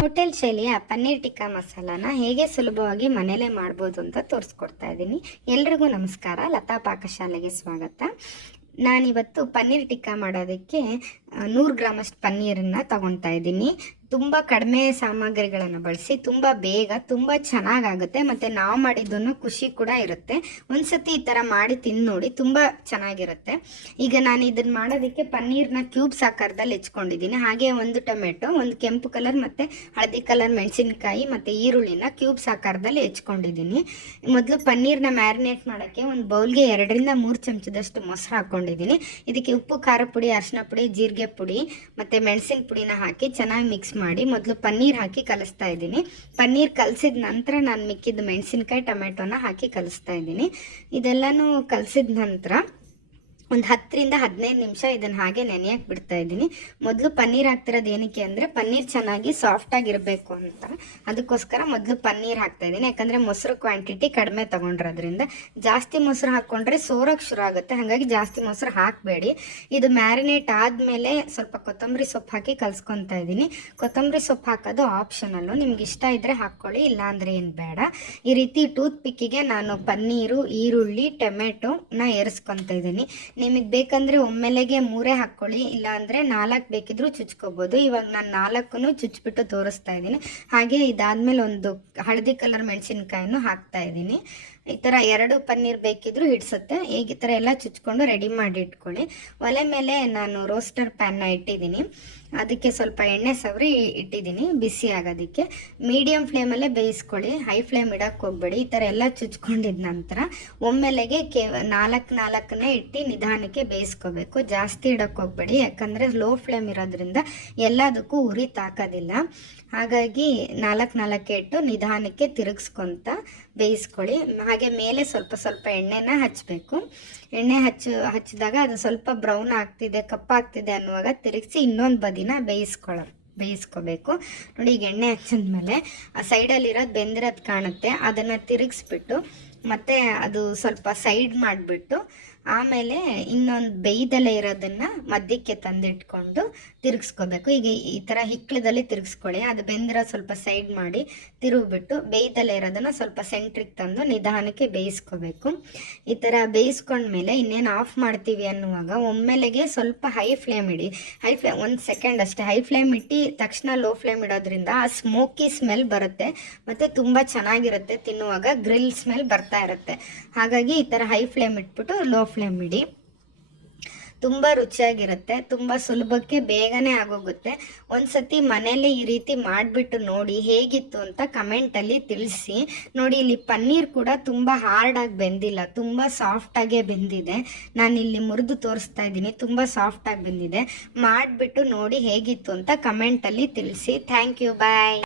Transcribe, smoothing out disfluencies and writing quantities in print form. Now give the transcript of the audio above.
Hotel ಶೈಲಿಯ ಪನ್ನೀರ್ ಟಿಕ್ಕಾ ಮಸಾಲಾನ ಹೇಗೆ ಸುಲಭವಾಗಿ ಮನೇಲೇ ಮಾಡ್ಬೋದು ಅಂತ ತೋರಿಸ್ಕೊಡ್ತಾ ಇದ್ದೀನಿ. ಎಲ್ರಿಗೂ ನಮಸ್ಕಾರ. ಲತಾ ಪಾಕಶಾಲೆಗೆ ಸ್ವಾಗತ. ನಾನಿವತ್ತು ಪನ್ನೀರ್ ಟಿಕ್ಕಾ ಮಾಡೋದಕ್ಕೆ 100 ಗ್ರಾಮಷ್ಟು ಪನ್ನೀರನ್ನು ತಗೊತಾ ಇದ್ದೀನಿ. ತುಂಬ ಕಡಿಮೆ ಸಾಮಗ್ರಿಗಳನ್ನು ಬಳಸಿ ತುಂಬ ಬೇಗ ತುಂಬ ಚೆನ್ನಾಗಾಗುತ್ತೆ ಮತ್ತು ನಾವು ಮಾಡಿದ್ದನ್ನು ಖುಷಿ ಕೂಡ ಇರುತ್ತೆ. ಒಂದ್ಸತಿ ಈ ಥರ ಮಾಡಿ ತಿಂದು ನೋಡಿ, ತುಂಬ ಚೆನ್ನಾಗಿರುತ್ತೆ. ಈಗ ನಾನು ಇದನ್ನು ಮಾಡೋದಕ್ಕೆ ಪನ್ನೀರ್ನ ಕ್ಯೂಬ್ಸ್ ಆಕಾರದಲ್ಲಿ ಹೆಚ್ಕೊಂಡಿದ್ದೀನಿ. ಹಾಗೆ ಒಂದು ಟೊಮೆಟೊ, ಒಂದು ಕೆಂಪು ಕಲರ್ ಮತ್ತು ಹಳದಿ ಕಲರ್ ಮೆಣಸಿನ್ಕಾಯಿ ಮತ್ತು ಈರುಳ್ಳಿನ ಕ್ಯೂಬ್ಸ್ ಆಕಾರದಲ್ಲಿ ಹೆಚ್ಕೊಂಡಿದ್ದೀನಿ. ಮೊದಲು ಪನ್ನೀರ್ನ ಮ್ಯಾರಿನೇಟ್ ಮಾಡೋಕ್ಕೆ ಒಂದು ಬೌಲ್ಗೆ 2ರಿಂದ 3 ಚಮಚದಷ್ಟು ಮೊಸರು ಹಾಕ್ಕೊಂಡಿದ್ದೀನಿ. ಇದಕ್ಕೆ ಉಪ್ಪು, ಖಾರ ಪುಡಿ, ಅರಿಶಿನ ಪುಡಿ, ಜೀರಿಗೆ ಪುಡಿ ಮತ್ತು ಮೆಣಸಿನ ಪುಡಿನ ಹಾಕಿ ಚೆನ್ನಾಗಿ ಮಿಕ್ಸ್ ಮಾಡಿ ಮೊದಲು ಪನ್ನೀರ್ ಹಾಕಿ ಕಲಿಸ್ತಾ ಇದ್ದೀನಿ. ಪನ್ನೀರ್ ಕಲಸಿದ ನಂತರ ನಾನು ಮಿಕ್ಕಿದ ಮೆಣಸಿನ್ಕಾಯಿ, ಟೊಮೆಟೊನ ಹಾಕಿ ಕಲಿಸ್ತಾ ಇದ್ದೀನಿ. ಇದೆಲ್ಲನೂ ಕಲಸಿದ ನಂತರ ಒಂದು 10ರಿಂದ 15 ನಿಮಿಷ ಇದನ್ನು ಹಾಗೆ ನೆನೆಯಕ್ಕೆ ಬಿಡ್ತಾ ಇದ್ದೀನಿ. ಮೊದಲು ಪನ್ನೀರ್ ಹಾಕ್ತಿರೋದು ಏನಕ್ಕೆ ಅಂದರೆ ಪನ್ನೀರ್ ಚೆನ್ನಾಗಿ ಸಾಫ್ಟಾಗಿರಬೇಕು ಅಂತ, ಅದಕ್ಕೋಸ್ಕರ ಮೊದಲು ಪನ್ನೀರ್ ಹಾಕ್ತಾ ಇದ್ದೀನಿ. ಯಾಕಂದರೆ ಮೊಸರು ಕ್ವಾಂಟಿಟಿ ಕಡಿಮೆ ತೊಗೊಂಡ್ರದ್ರಿಂದ ಜಾಸ್ತಿ ಮೊಸರು ಹಾಕ್ಕೊಂಡ್ರೆ ಸೋರೋಕ್ಕೆ ಶುರು ಆಗುತ್ತೆ. ಹಾಗಾಗಿ ಜಾಸ್ತಿ ಮೊಸರು ಹಾಕಬೇಡಿ. ಇದು ಮ್ಯಾರಿನೇಟ್ ಆದಮೇಲೆ ಸ್ವಲ್ಪ ಕೊತ್ತಂಬರಿ ಸೊಪ್ಪು ಹಾಕಿ ಕಲಿಸ್ಕೊತಾ ಇದ್ದೀನಿ. ಕೊತ್ತಂಬರಿ ಸೊಪ್ಪು ಹಾಕೋದು ಆಪ್ಷನಲ್ಲು, ನಿಮ್ಗೆ ಇಷ್ಟ ಇದ್ದರೆ ಹಾಕ್ಕೊಳ್ಳಿ, ಇಲ್ಲಾಂದರೆ ಏನು ಬೇಡ. ಈ ರೀತಿ ಟೂತ್ ಪಿಕ್ಕಿಗೆ ನಾನು ಪನ್ನೀರು, ಈರುಳ್ಳಿ, ಟೊಮೆಟೊನ ಏರಿಸ್ಕೊತಾ ಇದ್ದೀನಿ. ನಿಮಗೆ ಬೇಕಂದರೆ ಒಮ್ಮೆಲೆಗೆ 3 ಹಾಕ್ಕೊಳ್ಳಿ, ಇಲ್ಲಾಂದರೆ 4 ಬೇಕಿದ್ರೂ ಚುಚ್ಕೋಬೋದು. ಇವಾಗ ನಾನು 4 ಚುಚ್ಚಿಬಿಟ್ಟು ತೋರಿಸ್ತಾ ಇದ್ದೀನಿ. ಹಾಗೆ ಇದಾದಮೇಲೆ ಒಂದು ಹಳದಿ ಕಲರ್ ಮೆಣಸಿನ್ಕಾಯಿನೂ ಹಾಕ್ತಾ ಇದ್ದೀನಿ. ಈ ಥರ 2 ಪನ್ನೀರ್ ಬೇಕಿದ್ರೂ ಹಿಡಿಸುತ್ತೆ. ಈಗ ಈ ಥರ ಎಲ್ಲ ಚುಚ್ಕೊಂಡು ರೆಡಿ ಮಾಡಿ ಇಟ್ಕೊಳ್ಳಿ. ಒಲೆ ಮೇಲೆ ನಾನು ರೋಸ್ಟರ್ ಪ್ಯಾನ್ನ ಇಟ್ಟಿದ್ದೀನಿ. ಅದಕ್ಕೆ ಸ್ವಲ್ಪ ಎಣ್ಣೆ ಸವರಿ ಇಟ್ಟಿದ್ದೀನಿ ಬಿಸಿ ಆಗೋದಕ್ಕೆ. ಮೀಡಿಯಮ್ ಫ್ಲೇಮಲ್ಲೇ ಬೇಯಿಸ್ಕೊಳ್ಳಿ, ಹೈ ಫ್ಲೇಮ್ ಇಡೋಕ್ಕೆ ಹೋಗ್ಬೇಡಿ. ಈ ಥರ ಎಲ್ಲ ಚುಚ್ಕೊಂಡಿದ ನಂತರ ಒಮ್ಮೆಲೆಗೆ 4 ಇಟ್ಟು ನಿಧಾನಕ್ಕೆ ಬೇಯಿಸ್ಕೋಬೇಕು. ಜಾಸ್ತಿ ಇಡೋಕ್ಕೆ ಹೋಗ್ಬೇಡಿ, ಯಾಕಂದರೆ ಲೋ ಫ್ಲೇಮ್ ಇರೋದ್ರಿಂದ ಎಲ್ಲದಕ್ಕೂ ಉರಿ ತಾಕೋದಿಲ್ಲ. ಹಾಗಾಗಿ 4 ಇಟ್ಟು ನಿಧಾನಕ್ಕೆ ತಿರುಗಿಸ್ಕೊತ ಬೇಯಿಸ್ಕೊಳ್ಳಿ. ಹಾಗೆ ಮೇಲೆ ಸ್ವಲ್ಪ ಸ್ವಲ್ಪ ಎಣ್ಣೆನ ಹಚ್ಚಬೇಕು. ಎಣ್ಣೆ ಹಚ್ಚಿದಾಗ ಅದು ಸ್ವಲ್ಪ ಬ್ರೌನ್ ಆಗ್ತಿದೆ, ಕಪ್ಪಾಗ್ತಿದೆ ಅನ್ನುವಾಗ ತಿರುಗಿಸಿ ಇನ್ನೊಂದು ಬದಿನ ಬೇಯಿಸ್ಕೋಬೇಕು. ನೋಡಿ, ಈಗ ಎಣ್ಣೆ ಹಚ್ಚಿದ್ಮೇಲೆ ಆ ಸೈಡಲ್ಲಿರೋದು ಬೆಂದಿರೋದು ಕಾಣುತ್ತೆ, ಅದನ್ನು ತಿರುಗಿಸ್ಬಿಟ್ಟು ಮತ್ತು ಅದು ಸ್ವಲ್ಪ ಸೈಡ್ ಮಾಡಿಬಿಟ್ಟು ಆಮೇಲೆ ಇನ್ನೊಂದು ಬೇಯ್ದಲ್ಲೇ ಇರೋದನ್ನು ಮಧ್ಯಕ್ಕೆ ತಂದಿಟ್ಕೊಂಡು ತಿರುಗಿಸ್ಕೋಬೇಕು. ಈಗ ಈ ಥರ ಹಿಕ್ಕಳದಲ್ಲಿ ತಿರುಗಿಸ್ಕೊಳ್ಳಿ. ಅದು ಬೆಂದಿರೋ ಸ್ವಲ್ಪ ಸೈಡ್ ಮಾಡಿ ತಿರುಗಿಬಿಟ್ಟು ಬೇಯ್ದಲ್ಲೇ ಇರೋದನ್ನು ಸ್ವಲ್ಪ ಸೆಂಟ್ರಿಗೆ ತಂದು ನಿಧಾನಕ್ಕೆ ಬೇಯಿಸ್ಕೋಬೇಕು. ಈ ಥರ ಬೇಯಿಸ್ಕೊಂಡ್ಮೇಲೆ ಇನ್ನೇನು ಆಫ್ ಮಾಡ್ತೀವಿ ಅನ್ನುವಾಗ ಒಮ್ಮೆಲೆಗೆ ಸ್ವಲ್ಪ ಹೈ ಫ್ಲೇಮ್ ಇಡಿ. 1 ಸೆಕೆಂಡ್ ಅಷ್ಟೇ ಹೈ ಫ್ಲೇಮ್ ಇಟ್ಟು ತಕ್ಷಣ ಲೋ ಫ್ಲೇಮ್ ಇಡೋದ್ರಿಂದ ಆ ಸ್ಮೋಕಿ ಸ್ಮೆಲ್ ಬರುತ್ತೆ ಮತ್ತು ತುಂಬ ಚೆನ್ನಾಗಿರುತ್ತೆ ತಿನ್ನುವಾಗ, ಗ್ರಿಲ್ ಸ್ಮೆಲ್ ಬರ್ತಾ ಇರುತ್ತೆ. ಹಾಗಾಗಿ ಈ ಥರ ಹೈ ಫ್ಲೇಮ್ ಇಟ್ಬಿಟ್ಟು ಲೋ ಫ್ಲೇಮ್ ಇಡಿ. ತುಂಬ ರುಚಿಯಾಗಿರುತ್ತೆ, ತುಂಬ ಸುಲಭಕ್ಕೆ ಬೇಗನೆ ಆಗೋಗುತ್ತೆ. ಒಂದ್ಸತಿ ಮನೇಲಿ ಈ ರೀತಿ ಮಾಡಿಬಿಟ್ಟು ನೋಡಿ, ಹೇಗಿತ್ತು ಅಂತ ಕಮೆಂಟಲ್ಲಿ ತಿಳಿಸಿ. ನೋಡಿ, ಇಲ್ಲಿ ಪನ್ನೀರ್ ಕೂಡ ತುಂಬ ಹಾರ್ಡಾಗಿ ಬೆಂದಿಲ್ಲ, ತುಂಬ ಸಾಫ್ಟಾಗೇ ಬೆಂದಿದೆ. ನಾನಿಲ್ಲಿ ಮುರಿದು ತೋರಿಸ್ತಾ ಇದ್ದೀನಿ, ತುಂಬ ಸಾಫ್ಟಾಗಿ ಬೆಂದಿದೆ. ಮಾಡಿಬಿಟ್ಟು ನೋಡಿ ಹೇಗಿತ್ತು ಅಂತ ಕಮೆಂಟಲ್ಲಿ ತಿಳಿಸಿ. Thank you, bye.